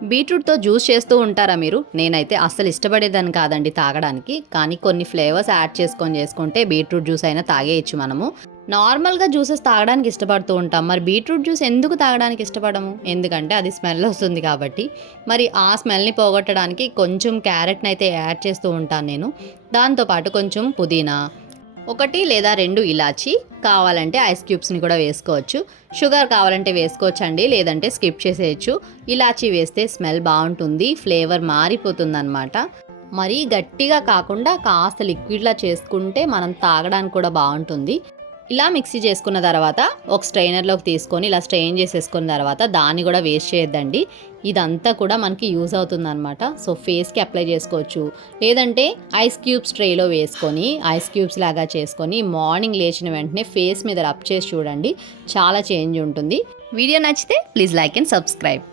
బీట్రూట్‌తో juice చేస్తూ ఉంటారా మీరు? నేనైతే అస్సలు ఇష్టపడేదాన్ని కాదండి తాగడానికి. కానీ కొన్ని ఫ్లేవర్స్ యాడ్ చేసుకుంటే బీట్రూట్ జ్యూస్ అయినా తాగేయొచ్చు మనము. నార్మల్‌గా జ్యూసెస్ తాగడానికి ఇష్టపడుతూ ఉంటాం. మరి బీట్రూట్ జ్యూస్ ఎందుకు తాగడానికి ఇష్టపడము? ఎందుకంటే అది స్మెల్ వస్తుంది కాబట్టి. మరి ఆ స్మెల్‌ని పోగొట్టడానికి కొంచెం క్యారెట్‌నయితే యాడ్ చేస్తూ ఉంటాను నేను. దాంతో పాటు కొంచెం పుదీనా, 1 లేదా 2 ఇలాచీ, కావాలంటే ఐస్ క్యూబ్స్‌ని కూడా వేసుకోవచ్చు. షుగర్ కావాలంటే వేసుకోవచ్చండి, లేదంటే స్కిప్ చేసేయచ్చు. ఇలాచీ వేస్తే స్మెల్ బావుంటుంది, ఫ్లేవర్ మారిపోతుందనమాట. మరీ గట్టిగా కాకుండా కాస్త లిక్విడ్‌లా చేసుకుంటే మనం తాగడానికి కూడా బావుంటుంది. ఇలా మిక్సీ చేసుకున్న తర్వాత ఒక స్ట్రెయినర్‌లోకి తీసుకొని ఇలా స్ట్రెయిన్ చేసేసుకున్న తర్వాత దాన్ని కూడా వేస్ట్ చేయొద్దండి. ఇదంతా కూడా మనకి యూజ్ అవుతుందనమాట. సో, ఫేస్‌కి అప్లై చేసుకోవచ్చు. లేదంటే ఐస్ క్యూబ్స్ ట్రేలో వేసుకొని ఐస్ క్యూబ్స్ లాగా చేసుకొని మార్నింగ్ లేచిన వెంటనే ఫేస్ మీద రబ్ చేసి చూడండి. చాలా చేంజ్ ఉంటుంది. వీడియో నచ్చితే ప్లీజ్ లైక్ అండ్ సబ్స్క్రైబ్.